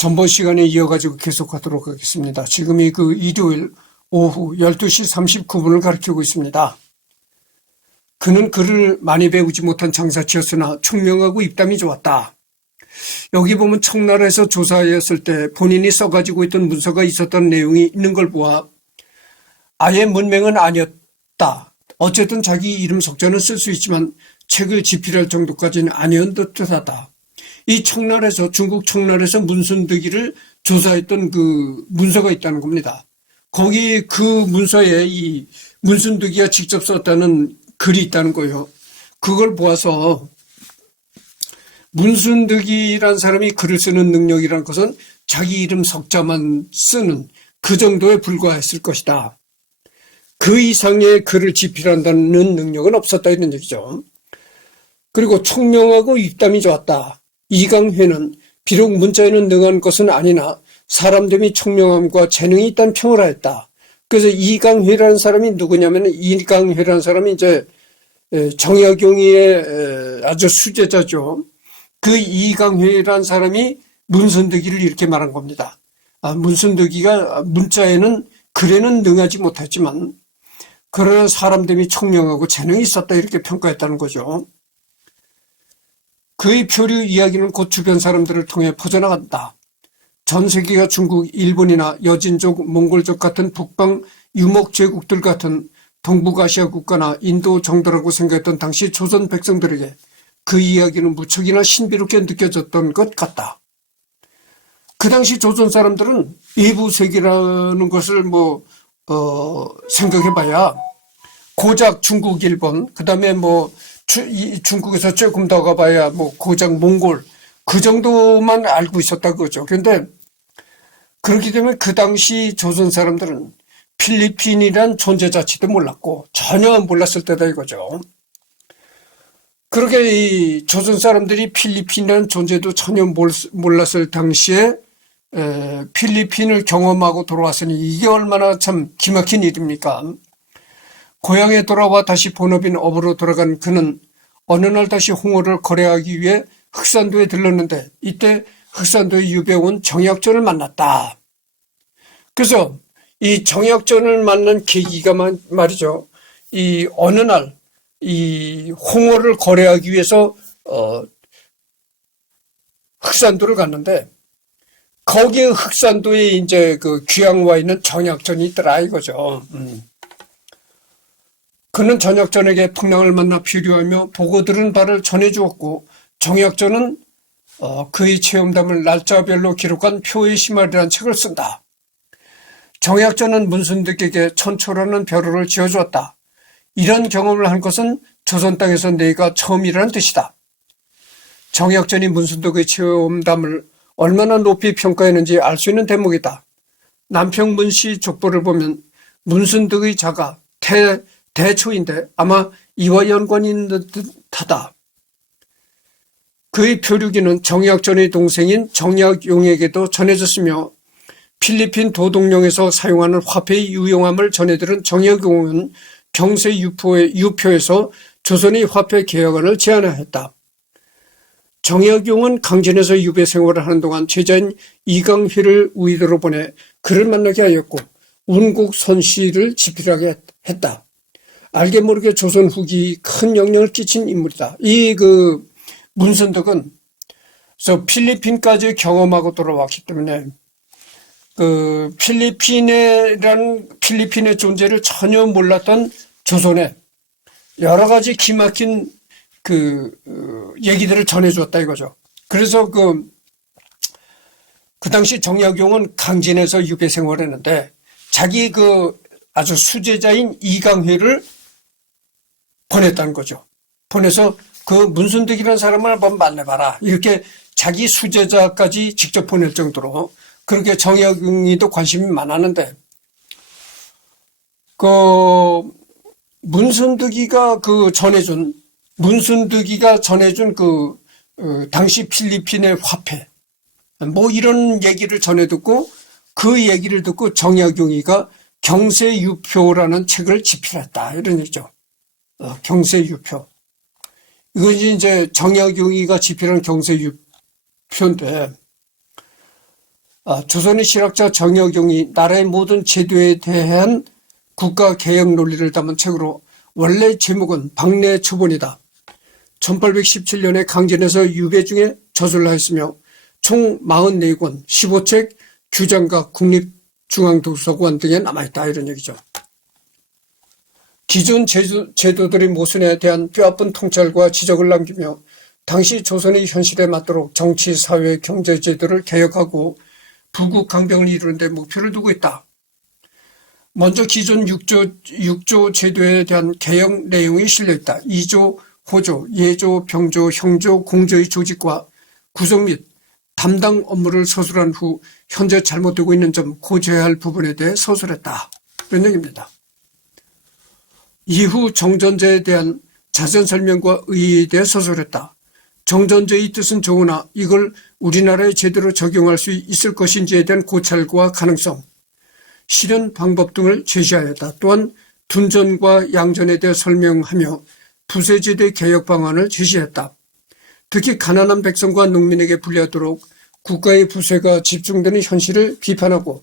전번 시간에 이어가지고 계속하도록 하겠습니다. 지금이 일요일 오후 12시 39분을 가리키고 있습니다. 그는 글을 많이 배우지 못한 장사치였으나 총명하고 입담이 좋았다. 여기 보면 청나라에서 조사하였을 때 본인이 써가지고 있던 문서가 있었던 내용이 있는 걸 보아 아예 문맹은 아니었다. 어쨌든 자기 이름 석자는 쓸 수 있지만 책을 집필할 정도까지는 아니었던 듯하다. 이 청나라에서, 중국 청나라에서 문순득이를 조사했던 그 문서가 있다는 겁니다. 거기 그 문서에 이 문순득이가 직접 썼다는 글이 있다는 거예요. 그걸 보아서 문순득이란 사람이 글을 쓰는 능력이란 것은 자기 이름 석자만 쓰는 그 정도에 불과했을 것이다. 그 이상의 글을 집필한다는 능력은 없었다 이런 얘기죠. 그리고 총명하고 입담이 좋았다. 이강회는 비록 문자에는 능한 것은 아니나 사람됨이 총명함과 재능이 있다는 평을 하였다. 그래서 이강회라는 사람이 누구냐면 이강회라는 사람이 이제 정약용의 아주 수제자죠. 그 이강회라는 사람이 문순득이를 이렇게 말한 겁니다. 문순득이가 문자에는 글에는 능하지 못했지만 그러나 사람됨이 총명하고 재능이 있었다 이렇게 평가했다는 거죠. 그의 표류 이야기는 곧 주변 사람들을 통해 퍼져나간다. 전 세계가 중국, 일본이나 여진족, 몽골족 같은 북방 유목 제국들 같은 동북아시아 국가나 인도 정도라고 생각했던 당시 조선 백성들에게 그 이야기는 무척이나 신비롭게 느껴졌던 것 같다. 그 당시 조선 사람들은 외부 세계라는 것을 생각해봐야 고작 중국, 일본, 그 다음에 중국에서 조금 더 가봐야 고작 몽골 그 정도만 알고 있었다 그거죠. 그런데 그렇기 때문에 그 당시 조선 사람들은 필리핀이란 존재 자체도 몰랐고 전혀 몰랐을 때다 이거죠. 그렇게 이 조선 사람들이 필리핀이라는 존재도 전혀 몰랐을 당시에 필리핀을 경험하고 돌아왔으니 이게 얼마나 참 기막힌 일입니까? 고향에 돌아와 다시 본업인 업으로 돌아간 그는 어느 날 다시 홍어를 거래하기 위해 흑산도에 들렀는데 이때 흑산도에 유배온 정약전을 만났다. 그래서 이 정약전을 만난 계기가 말이죠. 이 어느 날 이 홍어를 거래하기 위해서 흑산도를 갔는데 거기에 흑산도에 이제 그 귀양 와 있는 정약전이 있더라 이거죠. 그는 정약전에게 풍랑을 만나 표류하며 보고 들은 바를 전해주었고 정약전은 그의 체험담을 날짜별로 기록한 표의 시말이라는 책을 쓴다. 정약전은 문순득에게 천초라는 벼루를 지어주었다. 이런 경험을 한 것은 조선 땅에서 내가 처음이라는 뜻이다. 정약전이 문순득의 체험담을 얼마나 높이 평가했는지 알 수 있는 대목이다. 남평문씨 족보를 보면 문순득의 자가 대초인데 아마 이와 연관이 있는 듯하다. 그의 표류기는 정약전의 동생인 정약용에게도 전해졌으며 필리핀 도동령에서 사용하는 화폐의 유용함을 전해들은 정약용은 경세유표에서 조선의 화폐 개혁안을 제안하였다. 정약용은 강진에서 유배 생활을 하는 동안 제자인 이강회를 우이도로 보내 그를 만나게 하였고 운곡선시를 집필하게 했다. 알게 모르게 조선 후기 큰 영향을 끼친 인물이다. 이 문순득은 필리핀까지 경험하고 돌아왔기 때문에 필리핀의 존재를 전혀 몰랐던 조선에 여러 가지 기막힌 얘기들을 전해주었다 이거죠. 그래서 그 당시 정약용은 강진에서 유배 생활을 했는데 자기 아주 수제자인 이강회를 보냈다는 거죠. 보내서 그 문순득이라는 사람을 한번 만나봐라. 이렇게 자기 수제자까지 직접 보낼 정도로 그렇게 정약용이도 관심이 많았는데 문순득이가 전해준 당시 필리핀의 화폐 이런 얘기를 전해 듣고 그 얘기를 듣고 정약용이가 경세유표라는 책을 집필했다 이런 얘기죠. 경세유표. 이것이 이제 정약용이가 집필한 경세유표인데 조선의 실학자 정약용이 나라의 모든 제도에 대한 국가개혁 논리를 담은 책으로 원래 제목은 박내초본이다. 1817년에 강진에서 유배 중에 저술하였으며 총 44권, 15책, 규장과 국립중앙도서관 등에 남아있다 이런 얘기죠. 기존 제도들의 모순에 대한 뼈아픈 통찰과 지적을 남기며 당시 조선의 현실에 맞도록 정치, 사회, 경제 제도를 개혁하고 부국 강병을 이루는 데 목표를 두고 있다. 먼저 기존 6조 제도에 대한 개혁 내용이 실려있다. 2조, 호조, 예조, 병조, 형조, 공조의 조직과 구성 및 담당 업무를 서술한 후 현재 잘못되고 있는 점, 고쳐야 할 부분에 대해 서술했다. 이런 얘기입니다. 이후 정전제에 대한 자세한 설명과 의의에 대해 서술했다. 정전제의 뜻은 좋으나 이걸 우리나라에 제대로 적용할 수 있을 것인지에 대한 고찰과 가능성, 실현 방법 등을 제시하였다. 또한 둔전과 양전에 대해 설명하며 부세제대 개혁 방안을 제시했다. 특히 가난한 백성과 농민에게 불리하도록 국가의 부세가 집중되는 현실을 비판하고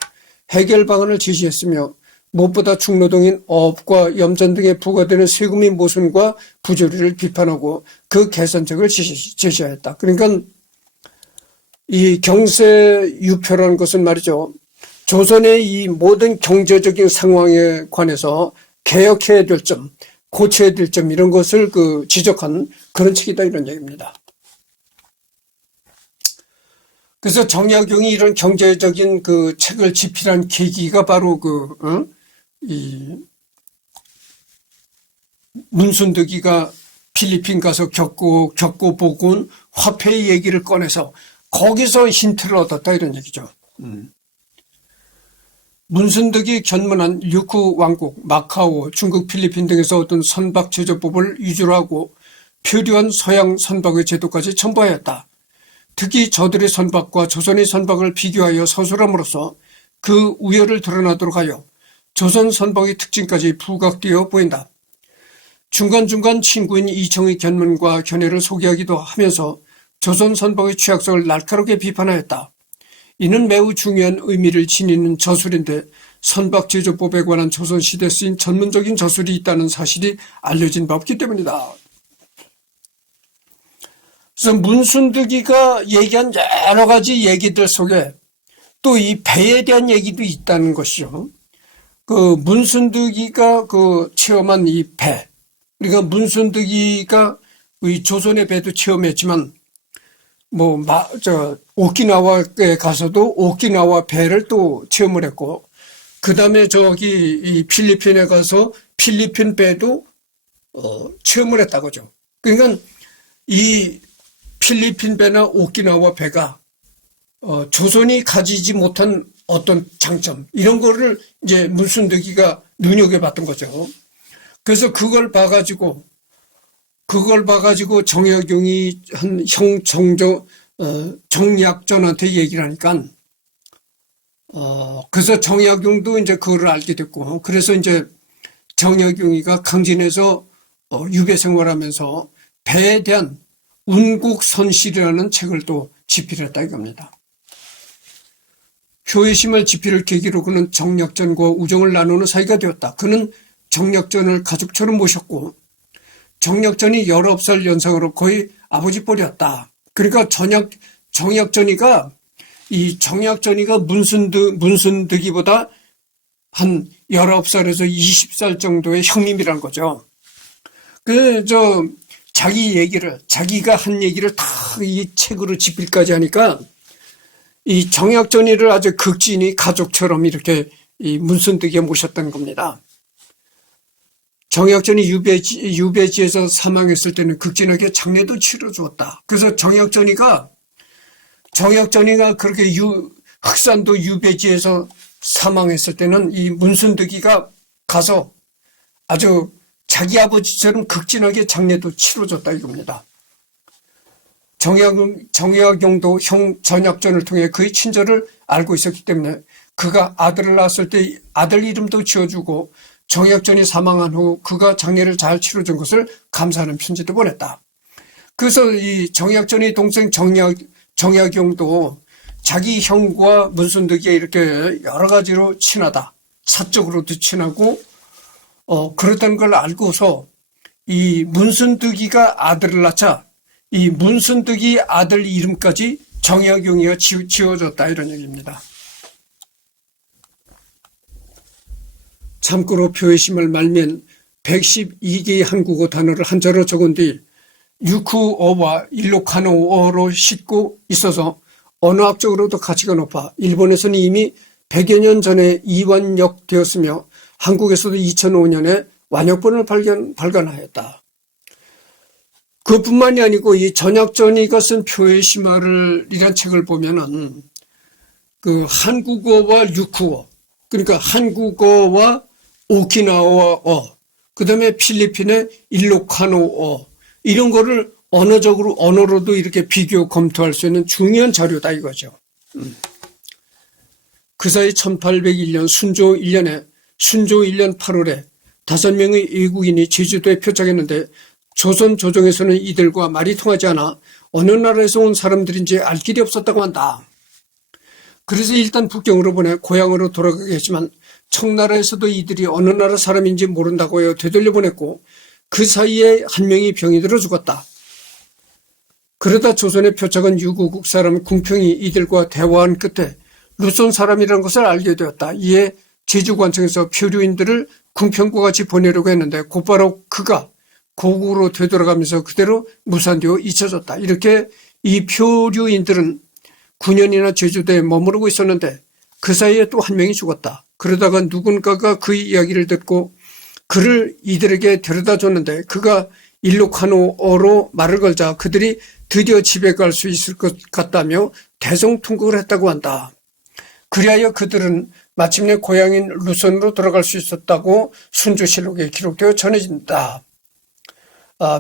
해결 방안을 제시했으며 무엇보다 중노동인 어업과 염전 등에 부과되는 세금의 모순과 부조리를 비판하고 그 개선책을 제시하였다. 그러니까 이 경세유표라는 것은 말이죠. 조선의 이 모든 경제적인 상황에 관해서 개혁해야 될 점, 고쳐야 될 점 이런 것을 지적한 그런 책이다 이런 얘기입니다. 그래서 정약용이 이런 경제적인 책을 집필한 계기가 바로 이 문순득이가 필리핀 가서 겪고 보고 온 화폐의 얘기를 꺼내서 거기서 힌트를 얻었다 이런 얘기죠. 문순득이 견문한 류크 왕국, 마카오, 중국, 필리핀 등에서 얻은 선박 제조법을 위주로 하고 표류한 서양 선박의 제도까지 첨부하였다. 특히 저들의 선박과 조선의 선박을 비교하여 서술함으로써 그 우열을 드러나도록 하여 조선 선박의 특징까지 부각되어 보인다. 중간중간 친구인 이청의 견문과 견해를 소개하기도 하면서 조선 선박의 취약성을 날카롭게 비판하였다. 이는 매우 중요한 의미를 지니는 저술인데 선박 제조법에 관한 조선시대에 쓰인 전문적인 저술이 있다는 사실이 알려진 바 없기 때문이다. 그래서 문순득이가 얘기한 여러 가지 얘기들 속에 또 이 배에 대한 얘기도 있다는 것이죠. 문순득이가 체험한 이 배, 그러니까 문순득이가 이 조선의 배도 체험했지만 오키나와에 가서도 오키나와 배를 또 체험을 했고, 그 다음에 이 필리핀에 가서 필리핀 배도 체험을 했다고죠. 그러니까 이 필리핀 배나 오키나와 배가 조선이 가지지 못한 어떤 장점 이런 거를 이제 문순득이가 눈여겨봤던 거죠. 그래서 그걸 봐가지고 정약용이 한 정약전한테 얘기를 하니까 그래서 정약용도 이제 그걸 알게 됐고, 그래서 이제 정약용이가 강진에서 유배 생활하면서 배에 대한 운국선실이라는 책을 또 집필했다 이겁니다. 효의심을 집필을 계기로 그는 정약전과 우정을 나누는 사이가 되었다. 그는 정약전을 가족처럼 모셨고 정약전이 19살 연상으로 거의 아버지 뻘이었다. 그러니까 정약전이가 문순득이보다 한 19살에서 20살 정도의 형님이란 거죠. 자기가 한 얘기를 다 이 책으로 집필까지 하니까 이 정약전이를 아주 극진히 가족처럼 이렇게 이 문순득이에 모셨던 겁니다. 정약전이 유배지에서 사망했을 때는 극진하게 장례도 치러주었다. 그래서 정약전이가 그렇게 흑산도 유배지에서 사망했을 때는 이 문순득이가 가서 아주 자기 아버지처럼 극진하게 장례도 치러줬다 이겁니다. 정약용도 형 전약전을 통해 그의 친절을 알고 있었기 때문에 그가 아들을 낳았을 때 아들 이름도 지어주고 정약전이 사망한 후 그가 장례를 잘 치러준 것을 감사하는 편지도 보냈다. 그래서 이 정약전의 동생 정약용도 자기 형과 문순득이가 이렇게 여러 가지로 친하다. 사적으로도 친하고, 그렇다는 걸 알고서 이 문순득이가 아들을 낳자 이 문순득이 아들 이름까지 정약용이가 지어졌다 이런 얘기입니다. 참고로 표의심을 말면 112개의 한국어 단어를 한자로 적은 뒤 유쿠어와 일로카노어로 싣고 있어서 언어학적으로도 가치가 높아 일본에서는 이미 100여 년 전에 이완역되었으며 한국에서도 2005년에 완역본을 발간하였다. 그뿐만이 아니고 이 전약전이가 쓴 표의심화를 책을 보면은 그 한국어와 유쿠어, 그러니까 한국어와 오키나와어, 그 다음에 필리핀의 일로카노어, 이런 거를 언어로도 이렇게 비교 검토할 수 있는 중요한 자료다 이거죠. 그 사이 1801년 순조 1년 8월에 5명의 외국인이 제주도에 표착했는데 조선 조정에서는 이들과 말이 통하지 않아 어느 나라에서 온 사람들인지 알 길이 없었다고 한다. 그래서 일단 북경으로 보내 고향으로 돌아가게 했지만 청나라에서도 이들이 어느 나라 사람인지 모른다고 해요. 되돌려 보냈고 그 사이에 한 명이 병이 들어 죽었다. 그러다 조선에 표착한 유구국 사람 궁평이 이들과 대화한 끝에 루손 사람이라는 것을 알게 되었다. 이에 제주관청에서 표류인들을 궁평과 같이 보내려고 했는데 곧바로 그가 고국으로 되돌아가면서 그대로 무산되어 잊혀졌다. 이렇게 이 표류인들은 9년이나 제주도에 머무르고 있었는데 그 사이에 또 한 명이 죽었다. 그러다가 누군가가 그 이야기를 듣고 그를 이들에게 데려다 줬는데 그가 일로카노어로 말을 걸자 그들이 드디어 집에 갈 수 있을 것 같다며 대성통곡을 했다고 한다. 그리하여 그들은 마침내 고향인 루손으로 돌아갈 수 있었다고 순조실록에 기록되어 전해진다.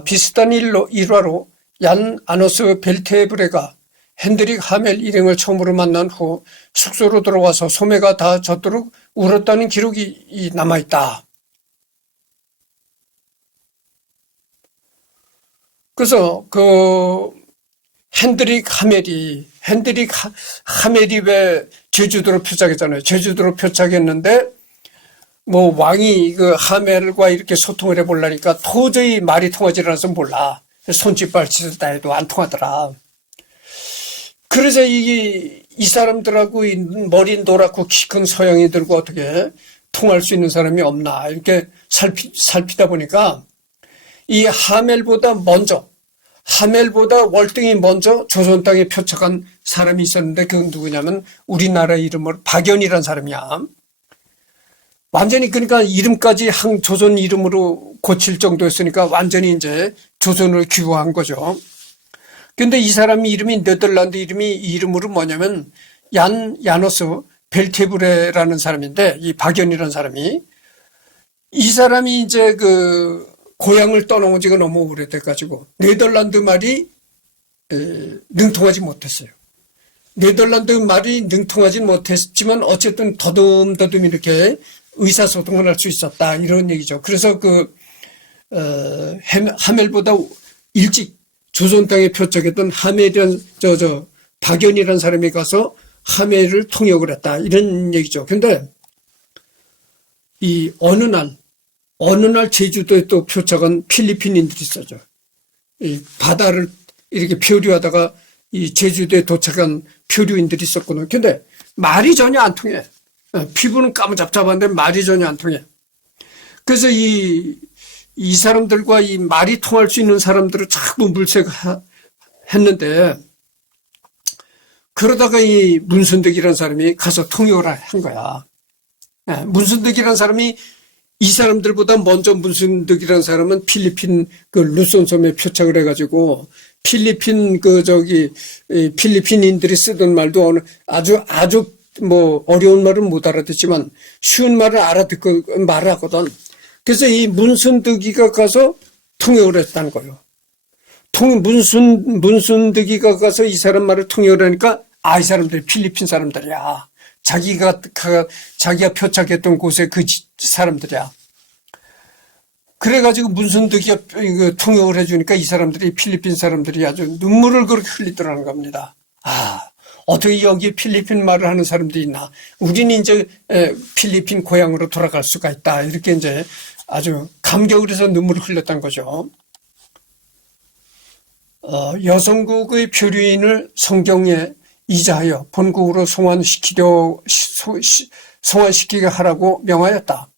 비슷한 일화로 얀 아노스 벨테브레가 핸드릭 하멜 일행을 처음으로 만난 후 숙소로 돌아와서 소매가 다 젖도록 울었다는 기록이 남아있다. 그래서 그 핸드릭 하멜이 왜 제주도로 표착했잖아요. 제주도로 표착했는데 뭐 왕이 그 하멜과 이렇게 소통을 해보려니까 도저히 말이 통하지 않아서 몰라. 손짓발짓을 다 해도 안 통하더라. 그래서 이 사람들하고 머리 노랗고 키 큰 서양인들과 어떻게 통할 수 있는 사람이 없나 이렇게 살피다 보니까 이 하멜보다 월등히 먼저 조선 땅에 표착한 사람이 있었는데 그건 누구냐면 우리나라 이름으로 박연이라는 사람이야. 완전히 그러니까 이름까지 조선 이름으로 고칠 정도였으니까 완전히 이제 조선을 귀화한 거죠. 근데 이 사람이 이름이 네덜란드 이름으로 뭐냐면 야노스 벨테브레라는 사람인데 이 박연이라는 사람이 이 사람이 이제 그 고향을 떠나온 지가 너무 오래돼가지고 네덜란드 말이 능통하지 못했어요. 네덜란드 말이 능통하지 못했지만 어쨌든 더듬더듬 이렇게 의사소통을 할 수 있었다 이런 얘기죠. 그래서 그 하멜보다 일찍 조선 땅에 표착했던 하멜이란 박연이라는 사람이 가서 하멜을 통역을 했다 이런 얘기죠. 근데 이 어느 날 제주도에 또 표착한 필리핀인들이 있었죠. 이 바다를 이렇게 표류하다가 이 제주도에 도착한 표류인들이 있었거든요. 근데 말이 전혀 안 통해. 피부는 까무잡잡한데 말이 전혀 안 통해. 그래서 이 사람들과 이 말이 통할 수 있는 사람들을 자꾸 물색했는데 그러다가 이 문순득이라는 사람이 가서 통역을 한 거야. 문순득이라는 사람이 이 사람들보다 먼저 문순득이라는 사람은 필리핀 그 루손 섬에 표착을 해가지고 필리핀인들이 쓰던 말도 아주 뭐 어려운 말은 못 알아듣지만 쉬운 말을 알아듣고 말을 하거든. 그래서 이 문순득이가 가서 통역을 했다는 거예요. 문순득이가 가서 이 사람 말을 통역을 하니까 이 사람들이 필리핀 사람들이야. 자기가 표착했던 곳에 그 사람들이야. 그래가지고 문순득이가 통역을 해주니까 이 사람들이 필리핀 사람들이 아주 눈물을 그렇게 흘리더라는 겁니다. 어떻게 여기 필리핀 말을 하는 사람들이 있나. 우리는 이제 필리핀 고향으로 돌아갈 수가 있다. 이렇게 이제 아주 감격을 해서 눈물을 흘렸던 거죠. 여성국의 표류인을 성경에 이자하여 본국으로 송환시키게 하라고 명하였다.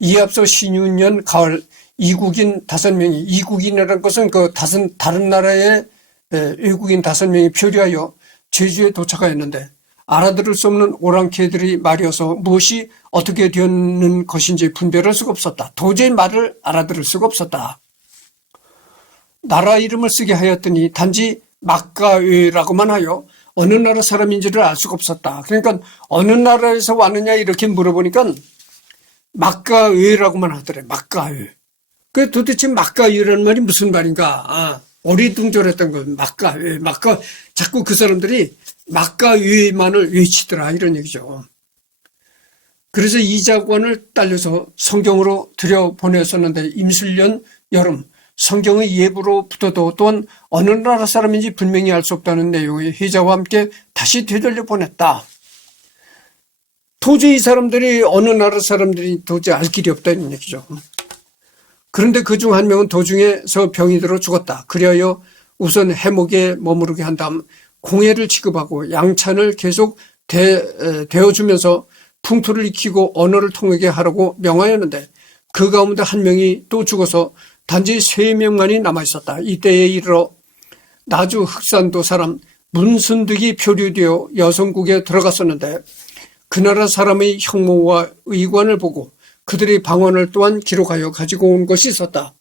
이에 앞서 신윤년 가을 이국인 5명이, 이국인이라는 것은 그 다른 나라의 외국인 5명이 표류하여 제주에 도착하였는데 알아들을 수 없는 오랑캐들이 말이어서 무엇이 어떻게 되었는 것인지 분별할 수가 없었다. 도저히 말을 알아들을 수가 없었다. 나라 이름을 쓰게 하였더니 단지 막가외라고만 하여 어느 나라 사람인지를 알 수가 없었다. 그러니까 어느 나라에서 왔느냐 이렇게 물어보니까 막가외라고만 하더래. 막가외. 그 도대체 막가외라는 말이 무슨 말인가? 어리둥절했던 거. 막가외. 자꾸 그 사람들이 막가외만을 외치더라 이런 얘기죠. 그래서 이자관을 딸려서 성경으로 들여보냈었는데 임술년 여름 성경의 예부로부터도 또한 어느 나라 사람인지 분명히 알 수 없다는 내용의 회자와 함께 다시 되돌려 보냈다. 도저히 이 사람들이 어느 나라 사람들이 도저히 알 길이 없다 이런 얘기죠. 그런데 그중 한 명은 도중에서 병이 들어 죽었다. 그리하여 우선 해목에 머무르게 한 다음 공예를 취급하고 양찬을 계속 대어주면서 풍토를 익히고 언어를 통하게 하라고 명하였는데 그 가운데 한 명이 또 죽어서 단지 3명만이 남아있었다. 이때에 이르러 나주 흑산도 사람 문순득이 표류되어 여성국에 들어갔었는데 그 나라 사람의 형모와 의관을 보고 그들의 방언을 또한 기록하여 가지고 온 것이 있었다.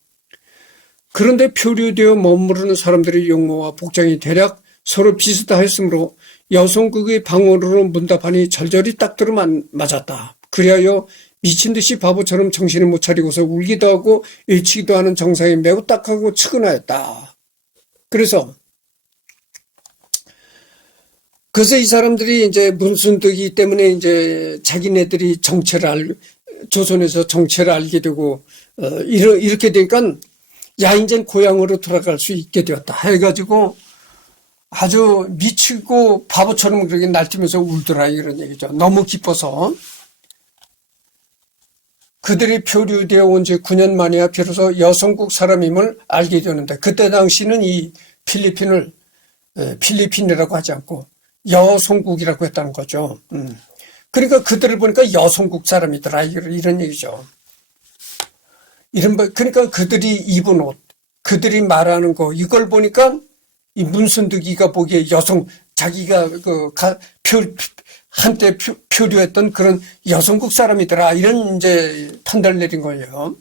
그런데 표류되어 머무르는 사람들의 용모와 복장이 대략 서로 비슷하였으므로 여성국의 방언으로 문답하니 절절히 딱 들어맞았다. 그리하여 미친 듯이 바보처럼 정신을 못 차리고서 울기도 하고 외치기도 하는 정상이 매우 딱하고 측은하였다. 그래서 이 사람들이 이제 문순득이 때문에 이제 자기네들이 조선에서 정체를 알게 되고, 이렇게 되니까, 야, 이제 고향으로 돌아갈 수 있게 되었다. 해가지고 아주 미치고 바보처럼 그렇게 날뛰면서 울더라. 이런 얘기죠. 너무 기뻐서. 그들이 표류되어 온 지 9년 만이야 비로소 여성국 사람임을 알게 되는데 그때 당시는 이 필리핀을 필리핀이라고 하지 않고 여성국이라고 했다는 거죠. 그러니까 그들을 보니까 여성국 사람이더라 이런 얘기죠. 그러니까 그들이 입은 옷, 그들이 말하는 거 이걸 보니까 이 문순득이가 보기에 자기가 한때 표류했던 그런 여성국 사람이더라 이런 이제 판단을 내린 거예요.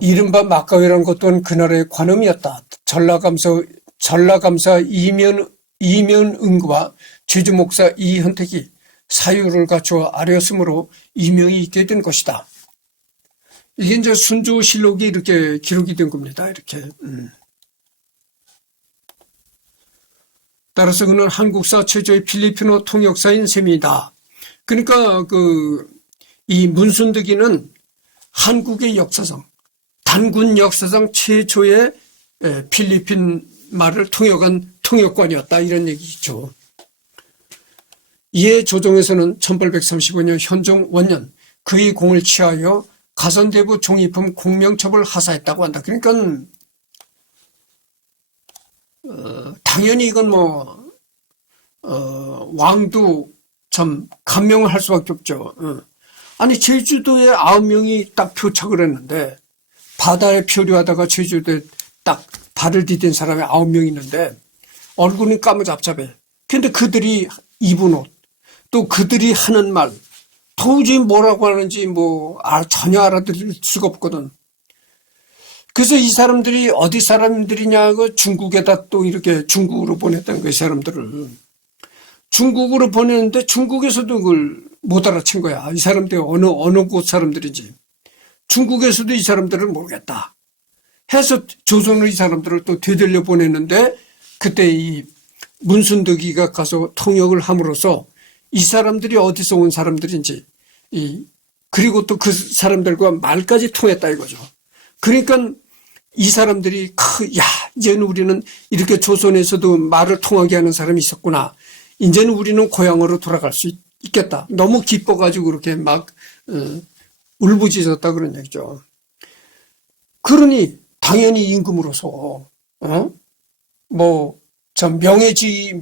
이른바 막가위라는 것 또한 그 나라의 관음이었다. 전라감사 이면응과 제주목사 이현택이 사유를 갖추어 아뢰었으므로 이명이 있게 된 것이다. 이게 이제 순조실록이 이렇게 기록이 된 겁니다. 이렇게. 따라서 그는 한국사 최초의 필리핀어 통역사인 셈이다. 그러니까 이 문순득이는 한국의 역사상, 단군 역사상 최초의 필리핀 말을 통역한 통역관이었다 이런 얘기죠. 이에 조정에서는 1835년 현종 원년 그의 공을 취하여 가선대부 종이품 공명첩을 하사했다고 한다. 그러니까 당연히 이건 왕도 참 감명을 할 수밖에 없죠. 아니 제주도에 9명이 딱 표착을 했는데 바다에 표류하다가 제주도에 딱 발을 디딘 사람이 9명 있는데 얼굴은 까무잡잡해. 근데 그들이 입은 옷, 또 그들이 하는 말 도저히 뭐라고 하는지 전혀 알아들을 수가 없거든. 그래서 이 사람들이 어디 사람들이냐고 중국에다 또 이렇게 중국으로 보냈다는 거예요, 사람들을. 중국으로 보냈는데 중국에서도 그걸 못 알아챈 거야. 이 사람들이 어느 곳 사람들인지. 중국에서도 이 사람들을 모르겠다. 해서 조선의 이 사람들을 또 되돌려 보냈는데 그때 이 문순득이가 가서 통역을 함으로써 이 사람들이 어디서 온 사람들인지 그리고 또 그 사람들과 말까지 통했다 이거죠. 그러니까 이 사람들이 야, 이제는 우리는 이렇게 조선에서도 말을 통하게 하는 사람이 있었구나. 이제는 우리는 고향으로 돌아갈 수 있겠다. 너무 기뻐가지고 그렇게 막 울부짖었다 그런 얘기죠. 그러니 당연히 임금으로서 명예직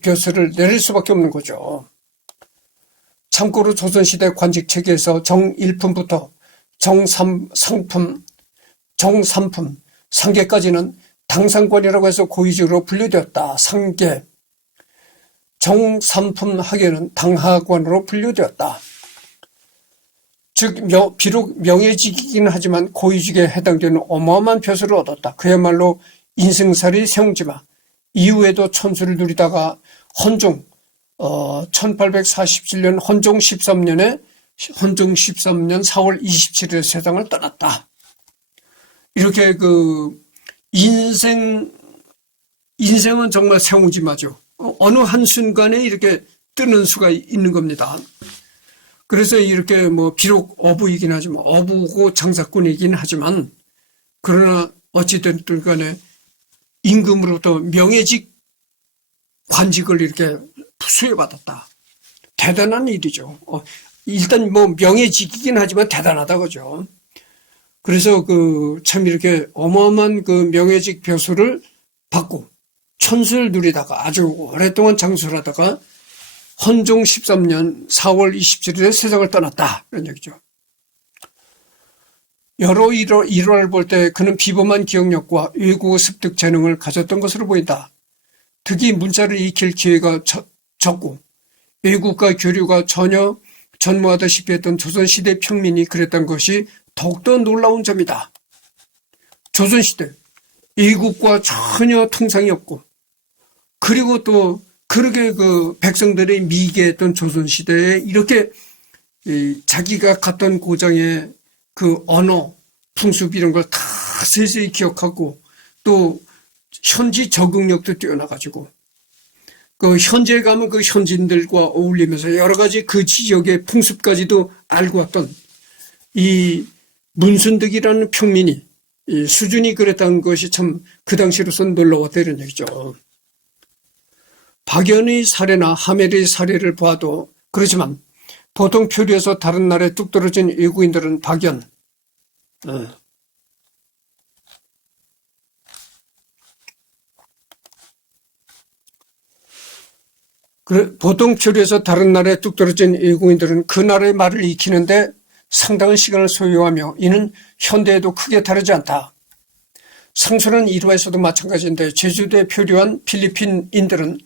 벼슬을 내릴 수밖에 없는 거죠. 참고로 조선시대 관직 체계에서 정1품부터 정3품, 상계까지는 당상관이라고 해서 고위직으로 분류되었다. 상계, 정3품 하계는 당하관으로 분류되었다. 즉 비록 명예직이긴 하지만 고위직에 해당되는 어마어마한 벼슬을 얻었다. 그야말로 인생살이 세웅지마. 이후에도 천수를 누리다가 헌종 1847년 헌종 13년 4월 27일 세상을 떠났다. 이렇게 인생은 정말 세웅지마죠. 어느 한순간에 이렇게 뜨는 수가 있는 겁니다. 그래서 이렇게 비록 어부이긴 하지만, 어부고 장사꾼이긴 하지만, 그러나 어찌됐든 간에 임금으로부터 명예직 관직을 이렇게 수여받았다. 대단한 일이죠. 일단 명예직이긴 하지만 대단하다 그죠. 그래서 참 이렇게 어마어마한 명예직 벼슬을 받고 천수를 누리다가 아주 오랫동안 장수를 하다가 헌종 13년 4월 27일에 세상을 떠났다. 이런 얘기죠. 여러 일화를 볼 때 그는 비범한 기억력과 외국어 습득 재능을 가졌던 것으로 보인다. 특히 문자를 익힐 기회가 적고 외국과 교류가 전혀 전무하다시피 했던 조선시대 평민이 그랬던 것이 더욱더 놀라운 점이다. 조선시대 외국과 전혀 통상이 없고 그리고 또 그렇게 백성들의 미개했던 조선시대에 이렇게 자기가 갔던 고장의 언어, 풍습 이런 걸 다 세세히 기억하고 또 현지 적응력도 뛰어나가지고 현지에 가면 현지인들과 어울리면서 여러 가지 그 지역의 풍습까지도 알고 왔던 이 문순득이라는 평민이 수준이 그랬다는 것이 참 그 당시로선 놀라웠다 이런 얘기죠. 박연의 사례나 하멜의 사례를 봐도 그렇지만 보통 표류에서 다른 나라에 뚝 떨어진 외국인들은 박연, 보통 표류에서 다른 나라에 뚝 떨어진 외국인들은 그 나라의 말을 익히는데 상당한 시간을 소요하며 이는 현대에도 크게 다르지 않다. 상수는 일화에서도 마찬가지인데 제주도에 표류한 필리핀인들은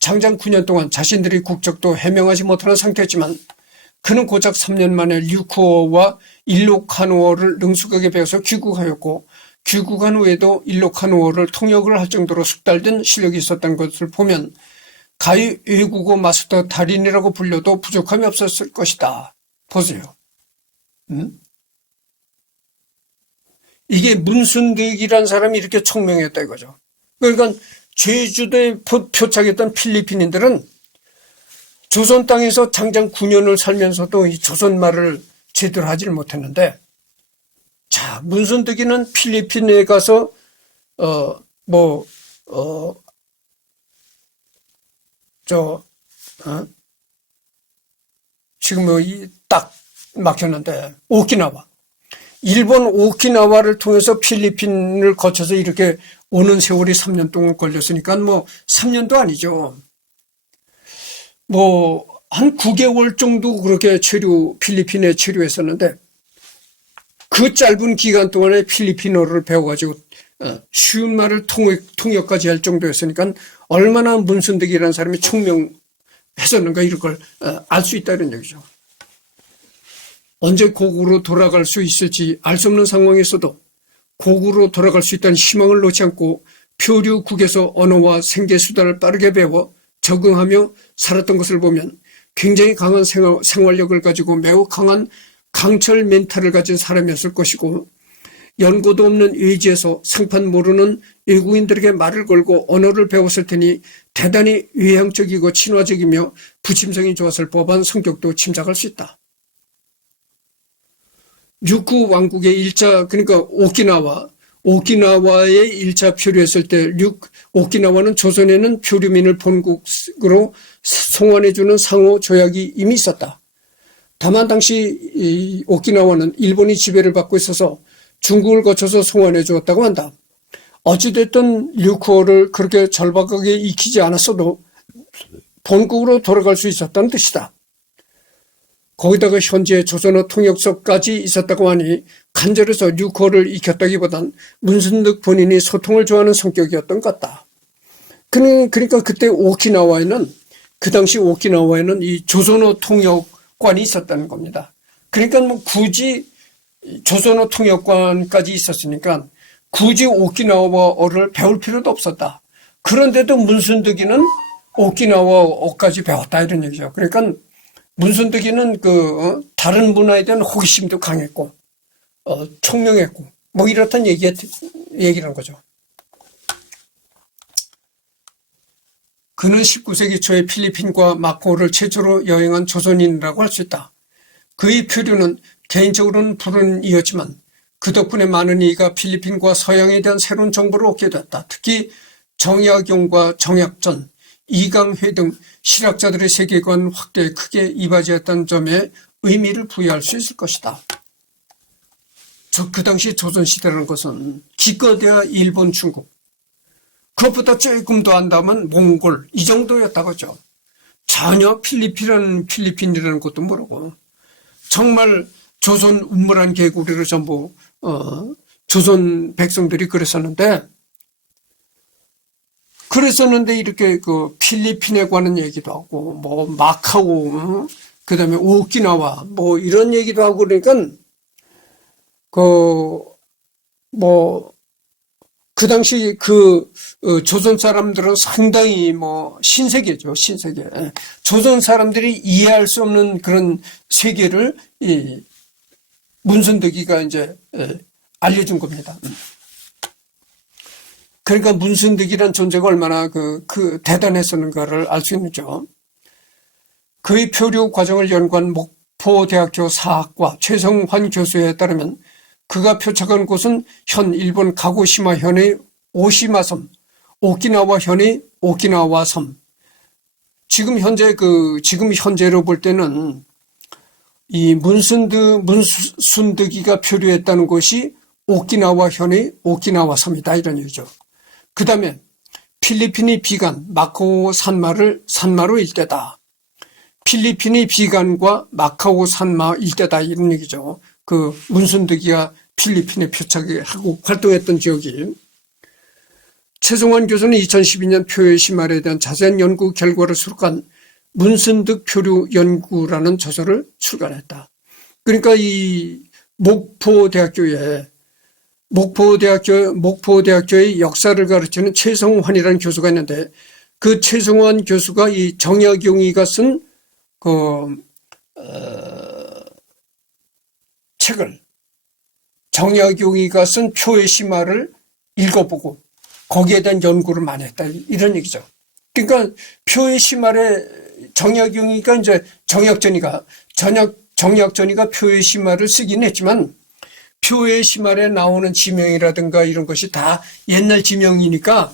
장장 9년 동안 자신들의 국적도 해명하지 못하는 상태였지만 그는 고작 3년 만에 류크어와 일로카누어를 능숙하게 배워서 귀국하였고 귀국한 후에도 일로카누어를 통역을 할 정도로 숙달된 실력이 있었던 것을 보면 가히 외국어 마스터 달인이라고 불려도 부족함이 없었을 것이다. 보세요. 이게 문순득이라는 사람이 이렇게 총명했다 이거죠. 그러니까 제주도에 표착했던 필리핀인들은 조선 땅에서 장장 9년을 살면서도 이 조선말을 제대로 하지를 못했는데, 자, 문순득이는 필리핀에 가서 지금 딱 막혔는데 오키나와, 일본 오키나와를 통해서 필리핀을 거쳐서 이렇게 오는 세월이 3년 동안 걸렸으니까 3년도 아니죠. 한 9개월 정도 그렇게 필리핀에 체류했었는데 그 짧은 기간 동안에 필리핀어를 배워가지고 쉬운 말을 통역까지 할 정도였으니까 얼마나 문순득이라는 사람이 총명했었는가 이런 걸 알 수 있다 이런 얘기죠. 언제 고국으로 돌아갈 수 있을지 알 수 없는 상황에서도 고국으로 돌아갈 수 있다는 희망을 놓지 않고 표류국에서 언어와 생계수단을 빠르게 배워 적응하며 살았던 것을 보면 굉장히 강한 생활력을 가지고 매우 강한 강철 멘탈을 가진 사람이었을 것이고, 연고도 없는 외지에서 상판 모르는 외국인들에게 말을 걸고 언어를 배웠을 테니 대단히 외향적이고 친화적이며 부침성이 좋았을 법한 성격도 짐작할 수 있다. 류쿠 왕국의 그러니까 오키나와의 1차 표류했을 때 오키나와는 조선에는 표류민을 본국으로 송환해주는 상호 조약이 이미 있었다. 다만 당시 이 오키나와는 일본이 지배를 받고 있어서 중국을 거쳐서 송환해 주었다고 한다. 어찌됐든 류쿠어를 그렇게 절박하게 익히지 않았어도 본국으로 돌아갈 수 있었다는 뜻이다. 거기다가 현재 조선어 통역서까지 있었다고 하니 간절해서 류쿠어를 익혔다기보단 문순득 본인이 소통을 좋아하는 성격이었던 것 같다. 그러니까 그때 그 당시 오키나와에는 이 조선어 통역관이 있었다는 겁니다. 그러니까 뭐 굳이 조선어 통역관까지 있었으니까 굳이 오키나와어를 배울 필요도 없었다. 그런데도 문순득이는 오키나와어까지 배웠다 이런 얘기죠. 그러니까 문순득이는 다른 문화에 대한 호기심도 강했고 총명했고 뭐 이렇다는 얘기라는 거죠. 그는 19세기 초에 필리핀과 마카오를 최초로 여행한 조선인이라고 할 수 있다. 그의 표류는 개인적으로는 불운이었지만 그 덕분에 많은 이가 필리핀과 서양에 대한 새로운 정보를 얻게 됐다. 특히 정약용과 정약전, 이강회 등 실학자들의 세계관 확대에 크게 이바지했다는 점에 의미를 부여할 수 있을 것이다. 그 당시 조선시대라는 것은 기껏해야 일본, 중국, 그것보다 조금 더 한다면 몽골 이 정도였다고죠. 전혀 필리핀이라는 것도 모르고 정말 조선 운물한 개구리로 전부 조선 백성들이 그랬었는데 이렇게 필리핀에 관한 얘기도 하고 뭐 마카오 그다음에 오키나와 뭐 이런 얘기도 하고 그러니까 그 당시 조선 사람들은 상당히 신세계죠, 신세계. 조선 사람들이 이해할 수 없는 그런 세계를 문순득이가 이제 알려준 겁니다. 그러니까 문순득이란 존재가 얼마나 대단했었는가를 알 수 있죠. 그의 표류 과정을 연구한 목포대학교 사학과 최성환 교수에 따르면 그가 표착한 곳은 현 일본 가고시마현의 오시마섬, 오키나와현의 오키나와섬. 지금 현재로 볼 때는 이 문순득이가 표류했다는 곳이 오키나와현의 오키나와섬이다 이런 얘기죠. 그 다음에 필리핀의 비간, 마카오 산마로 일대다. 필리핀의 비간과 마카오 산마 일대다 이런 얘기죠. 문순득이가 필리핀에 표착하고 활동했던 지역이. 최성환 교수는 2012년 표의 심말에 대한 자세한 연구 결과를 수록한 문순득 표류 연구라는 저서를 출간했다. 그러니까 이 목포대학교의 역사를 가르치는 최성환이라는 교수가 있는데 그 최성환 교수가 이 정약용이가 쓴 책을 정약용이가 쓴 표의 심화를 읽어보고 거기에 대한 연구를 많이 했다 이런 얘기죠. 그러니까 표의 심화에 정약용이가 이제 정약전이가 표의 심화를 쓰긴 했지만 표의 심화에 나오는 지명이라든가 이런 것이 다 옛날 지명이니까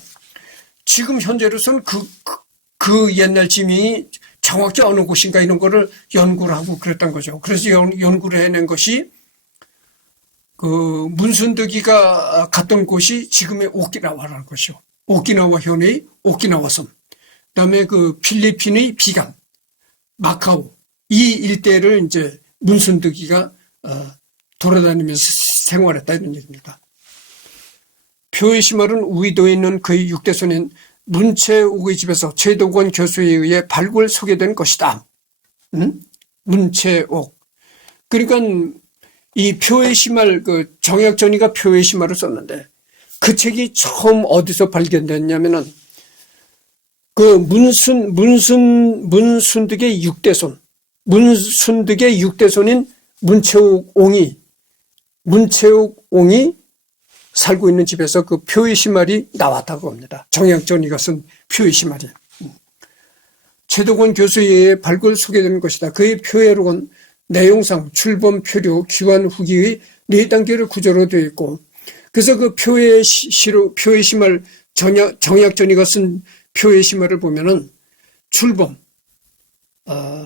지금 현재로서는 그 옛날 지명이 정확히 어느 곳인가 이런 거를 연구를 하고 그랬던 거죠. 그래서 연구를 해낸 것이 문순득이가 갔던 곳이 지금의 오키나와라는 것이요. 오키나와 현의 오키나와섬. 그다음에 필리핀의 비간, 마카오 이 일대를 이제 문순득이가 돌아다니면서 생활했다 이런 얘기입니다. 표의 심할은 우이도에 있는 그의 육대손인 문채옥의 집에서 최덕원 교수에 의해 발굴 소개된 것이다. 문채옥. 그러니까 이 표의 심할 정약전이가 표의 심할을 썼는데 그 책이 처음 어디서 발견됐냐면은 문순득의 육대손인 문채옥 옹이 살고 있는 집에서 그 표의 심할이 나왔다고 합니다. 정약전이가 쓴 표의 심할이. 최덕원 교수에 의해 발굴 소개되는 것이다. 그의 표회록은 내용상 출범, 표류, 귀환, 후기의 4단계로 구조로 되어 있고, 그래서 그 표의 심할 정약 전이가 쓴 표의 심할을 보면은 출범,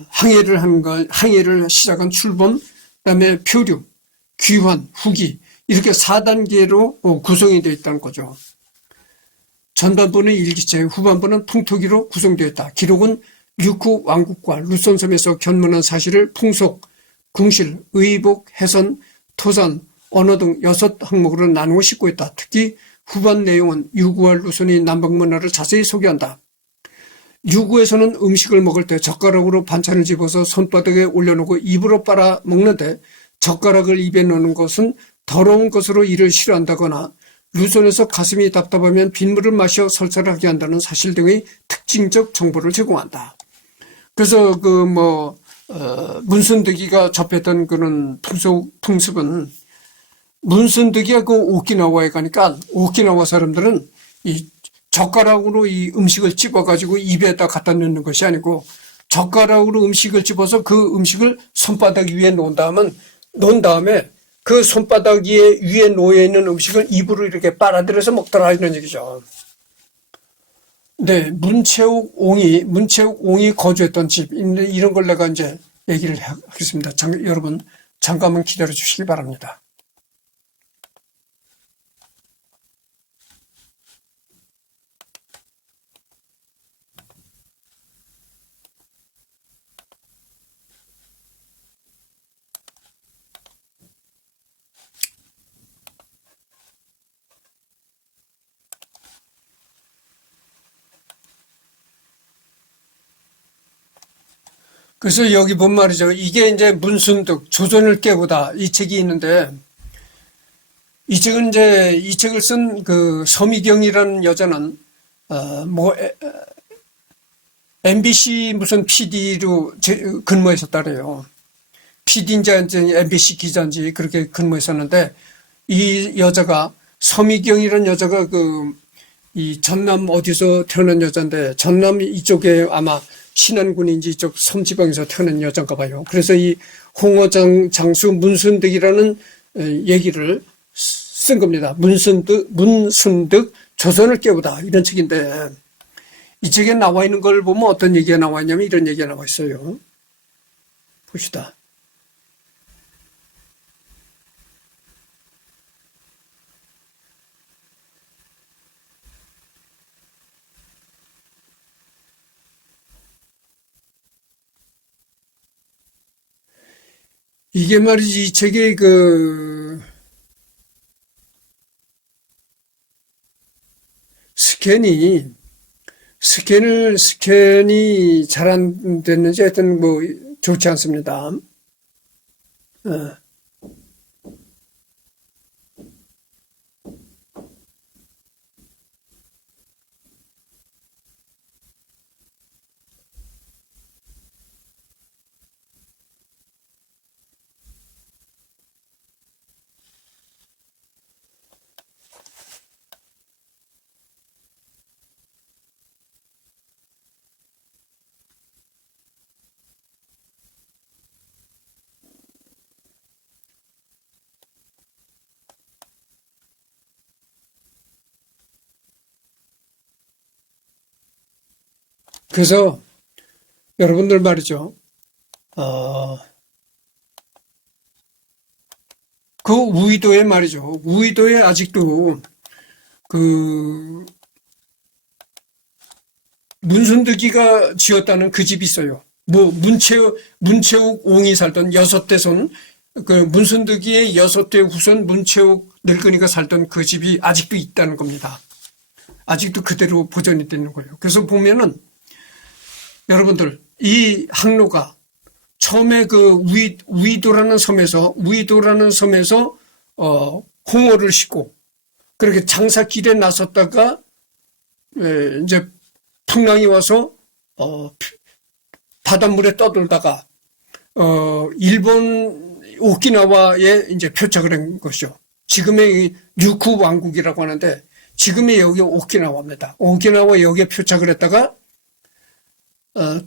항해를 시작한 출범, 그다음에 표류, 귀환, 후기 이렇게 4단계로 구성이 되어 있다는 거죠. 전반부는 일기체, 후반부는 풍토기로 구성되어 있다. 기록은 육후 왕국과 루손섬에서 견문한 사실을 풍속, 궁실, 의복, 해선, 토산, 언어 등 6항목으로 나누어 싣고 있다. 특히 후반 내용은 유구와 루손의 남북문화를 자세히 소개한다. 유구에서는 음식을 먹을 때 젓가락으로 반찬을 집어서 손바닥에 올려놓고 입으로 빨아 먹는데 젓가락을 입에 넣는 것은 더러운 것으로 이를 싫어한다거나 루손에서 가슴이 답답하면 빗물을 마셔 설사를 하게 한다는 사실 등의 특징적 정보를 제공한다. 그래서 문순득이가 접했던 그런 풍습은 문순득이가 그 오키나와에 가니까 오키나와 사람들은 이 젓가락으로 이 음식을 집어가지고 입에다 갖다 넣는 것이 아니고 젓가락으로 음식을 집어서 그 음식을 손바닥 위에 놓은 다음에 그 손바닥 위에 놓여 있는 음식을 입으로 이렇게 빨아들여서 먹더라 이런 얘기죠. 네, 문채옥 옹이 거주했던 집 이런 걸 내가 이제 얘기를 하겠습니다. 여러분 잠깐만 기다려 주시기 바랍니다. 그래서 여기 본 말이죠. 이게 이제 문순득 조선을 깨보다 이 책이 있는데 이 책을 쓴 그 서미경이라는 여자는 MBC 무슨 PD로 근무했었다래요. PD인지 MBC 기자인지 그렇게 근무했었는데 이 여자가 서미경이라는 여자가 이 전남 어디서 태어난 여자인데 전남 이쪽에 아마 신안군인지 이쪽 섬지방에서 태어난 여자인가 봐요. 그래서 이 홍어장수 문순득이라는 얘기를 쓴 겁니다. 문순득 조선을 깨우다 이런 책인데 이 책에 나와 있는 걸 보면 어떤 얘기가 나와 있냐면 이런 얘기가 나와 있어요. 봅시다. 이게 말이지 이 책의 스캔이 잘 안 됐는지 하여튼 좋지 않습니다. 그래서 여러분들 말이죠. 그 우이도에 말이죠. 우이도에 아직도 문순득이가 지었다는 그 집이 있어요. 문채옥 옹이 살던 6대손, 문순득이의 6대 후손 문채옥 늙은이가 살던 그 집이 아직도 있다는 겁니다. 아직도 그대로 보존이 되는 거예요. 그래서 보면은 여러분들 이 항로가 처음에 우이도라는 섬에서 홍어를 싣고 그렇게 장사길에 나섰다가 이제 풍랑이 와서 바닷물에 떠돌다가 일본 오키나와에 이제 표착을 한 것이죠. 지금의 유쿠 왕국이라고 하는데 지금의 여기 오키나와입니다. 오키나와 여기에 표착을 했다가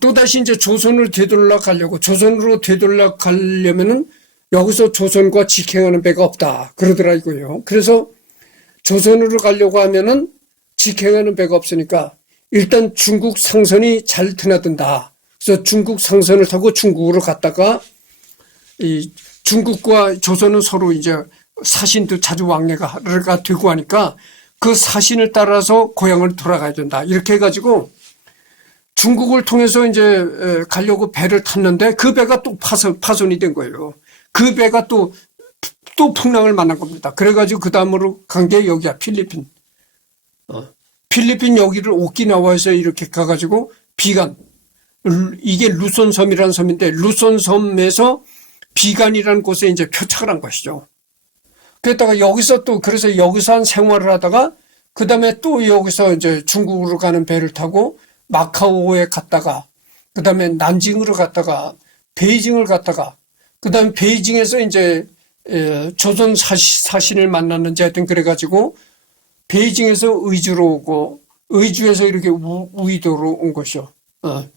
또다시 이제 조선을 조선으로 되돌려 가려면은 여기서 조선과 직행하는 배가 없다. 그러더라고요. 그래서 조선으로 가려고 하면은 직행하는 배가 없으니까 일단 중국 상선이 잘 드나든다. 그래서 중국 상선을 타고 중국으로 갔다가 이 중국과 조선은 서로 이제 사신도 자주 왕래가 되고 하니까 그 사신을 따라서 고향을 돌아가야 된다. 이렇게 해가지고 중국을 통해서 이제 가려고 배를 탔는데 그 배가 또 파손이 된 거예요. 그 배가 또 풍랑을 만난 겁니다. 그래가지고 그 다음으로 간 게 여기야, 필리핀. 필리핀 여기를 오키나와에서 이렇게 가가지고 비간. 이게 루손섬이라는 섬인데 루손섬에서 비간이라는 곳에 이제 표착을 한 것이죠. 그랬다가 그래서 여기서 한 생활을 하다가 그 다음에 또 여기서 이제 중국으로 가는 배를 타고 마카오에 갔다가 그 다음에 난징으로 갔다가 베이징을 갔다가 그 다음에 베이징에서 이제 조선 사신을 만났는지 하여튼 그래가지고 베이징에서 의주로 오고 의주에서 이렇게 우이도로 온 것이요.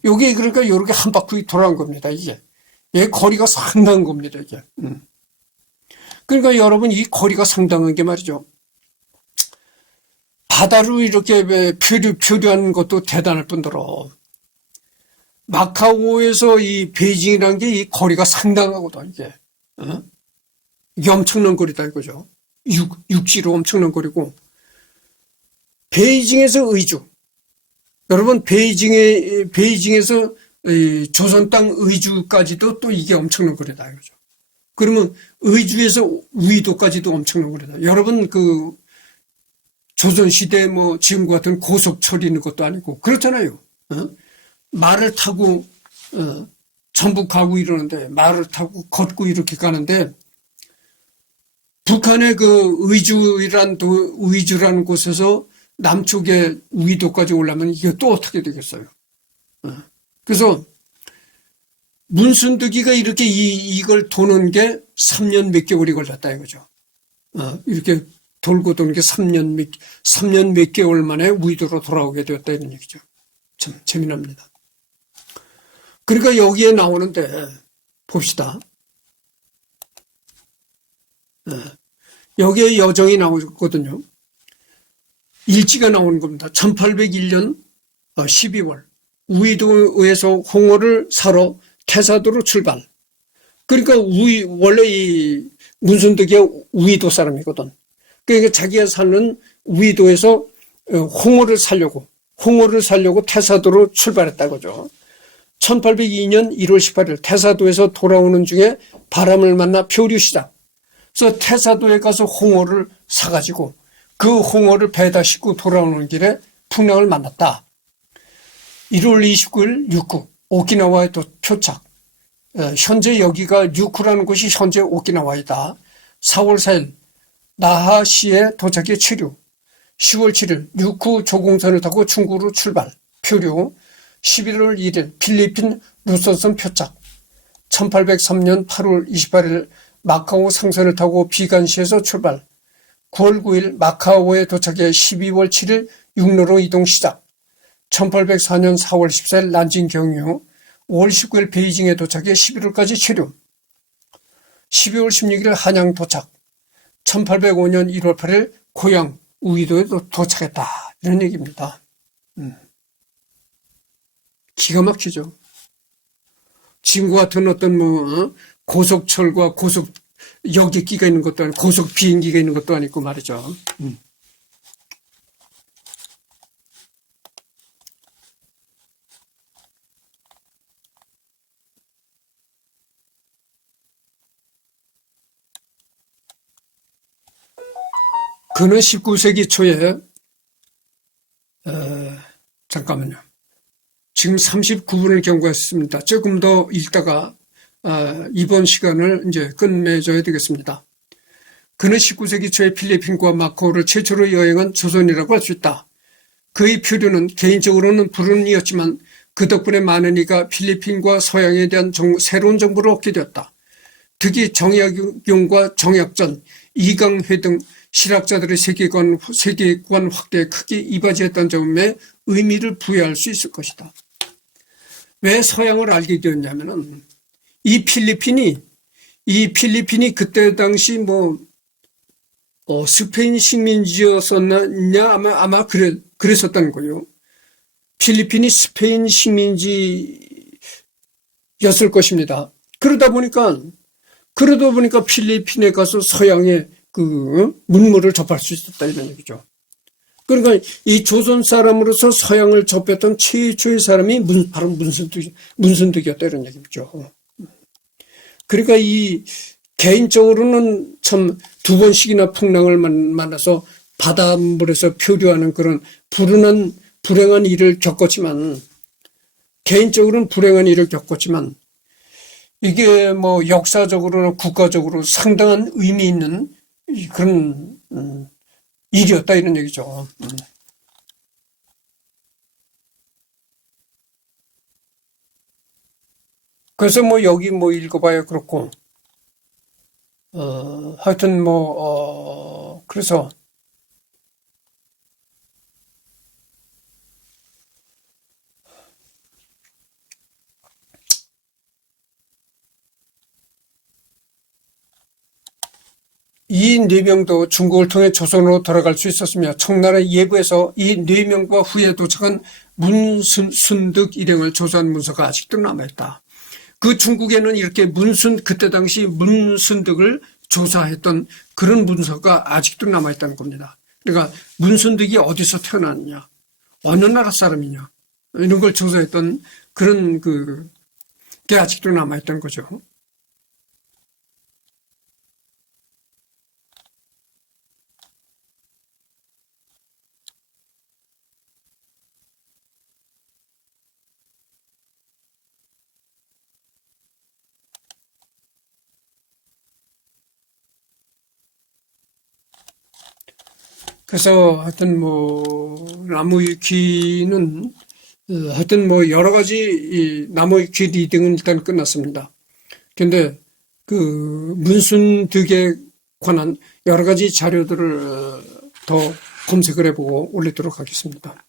요게 그러니까 이렇게 한 바퀴 돌아온 겁니다. 이게 거리가 상당한 겁니다. 이게. 그러니까 여러분 이 거리가 상당한 게 말이죠. 바다로 이렇게 표류한 것도 대단할 뿐더러 마카오에서 이 베이징이라는 게 이 거리가 상당하거든. 이게 엄청난 거리다 이거죠. 육지로 엄청난 거리고 베이징에서 의주. 여러분 베이징에서 조선 땅 의주까지도 또 이게 엄청난 거리다 이거죠. 그러면 의주에서 우이도까지도 엄청난 거리다. 여러분 조선시대 지금과 같은 고속철이 있는 것도 아니고 그렇잖아요. 말을 타고 전북 가고 이러는데 말을 타고 걷고 이렇게 가는데 북한의 그 의주라는 곳에서 남쪽에 우이도까지 올라면 이게 또 어떻게 되겠어요. 그래서 문순득이가 이렇게 이걸 도는 게 3년 몇 개월이 걸렸다 이거죠. 이렇게 돌고 도는 게 3년 몇 개월 만에 우이도로 돌아오게 되었다 이런 얘기죠. 참 재미납니다. 그러니까 여기에 나오는데 봅시다. 여기에 여정이 나오거든요. 일지가 나오는 겁니다. 1801년 12월 우이도에서 홍어를 사러 태사도로 출발. 그러니까 원래 이 문순득이가 우이도 사람이거든. 그러니까 자기가 사는 우이도에서 홍어를 사려고 태사도로 출발했다고죠. 1802년 1월 18일 태사도에서 돌아오는 중에 바람을 만나 표류 시작. 그래서 태사도에 가서 홍어를 사가지고 그 홍어를 배에다 싣고 돌아오는 길에 풍랑을 만났다. 1월 29일 류쿠 오키나와에 또 표착. 현재 여기가 류쿠라는 곳이 현재 오키나와이다. 4월 4일 나하시에 도착해 체류. 10월 7일 류쿠 조공선을 타고 중국으로 출발. 표류. 11월 1일 필리핀 루손섬 표착. 1803년 8월 28일 마카오 상선을 타고 비간시에서 출발. 9월 9일 마카오에 도착해 12월 7일 육로로 이동 시작. 1804년 4월 14일 난징 경유. 5월 19일 베이징에 도착해 11월까지 체류. 12월 16일 한양 도착. 1805년 1월 8일 고향 우이도에 도착했다. 이런 얘기입니다. 기가 막히죠. 지금과 같은 어떤 고속철과 여객기가 있는 것도 아니고 고속 비행기가 있는 것도 아니고 말이죠. 그는 19세기 초에 잠깐만요. 지금 39분을 경과했습니다. 조금 더 읽다가 이번 시간을 이제 끝맺어야 되겠습니다. 그는 19세기 초에 필리핀과 마카오를 최초로 여행한 조선이라고 할 수 있다. 그의 표류는 개인적으로는 불운이었지만 그 덕분에 많은 이가 필리핀과 서양에 대한 새로운 정보를 얻게 되었다. 특히 정약용과 정약전, 이강회 등 실학자들의 세계관 확대에 크게 이바지했다는 점에 의미를 부여할 수 있을 것이다. 왜 서양을 알게 되었냐면은 이 필리핀이 그때 당시 스페인 식민지였었느냐 아마 그랬었던 거예요. 필리핀이 스페인 식민지였을 것입니다. 그러다 보니까 필리핀에 가서 서양의 문물을 접할 수 있었다 이런 얘기죠. 그러니까 이 조선 사람으로서 서양을 접했던 최초의 사람이 바로 문순득이었다 이런 얘기죠. 그러니까 이 개인적으로는 참 두 번씩이나 풍랑을 만나서 바닷물에서 표류하는 그런 불행한 일을 겪었지만, 개인적으로는 불행한 일을 겪었지만, 이게 역사적으로나 국가적으로 상당한 의미 있는 그런 일이었다 이런 얘기죠. 그래서 여기 읽어봐야 그렇고, 하여튼 그래서 이 4명도 중국을 통해 조선으로 돌아갈 수 있었으며 청나라 예부에서 이 4명과 후에 도착한 문순득 일행을 조사한 문서가 아직도 남아있다. 그 중국에는 이렇게 그때 당시 문순득을 조사했던 그런 문서가 아직도 남아있다는 겁니다. 그러니까 문순득이 어디서 태어났느냐, 어느 나라 사람이냐, 이런 걸 조사했던 그런 게 아직도 남아있다는 거죠. 그래서 하여튼 나무위키는 하여튼 여러 가지 나무위키 리딩은 일단 끝났습니다. 근데 문순득에 관한 여러 가지 자료들을 더 검색을 해보고 올리도록 하겠습니다.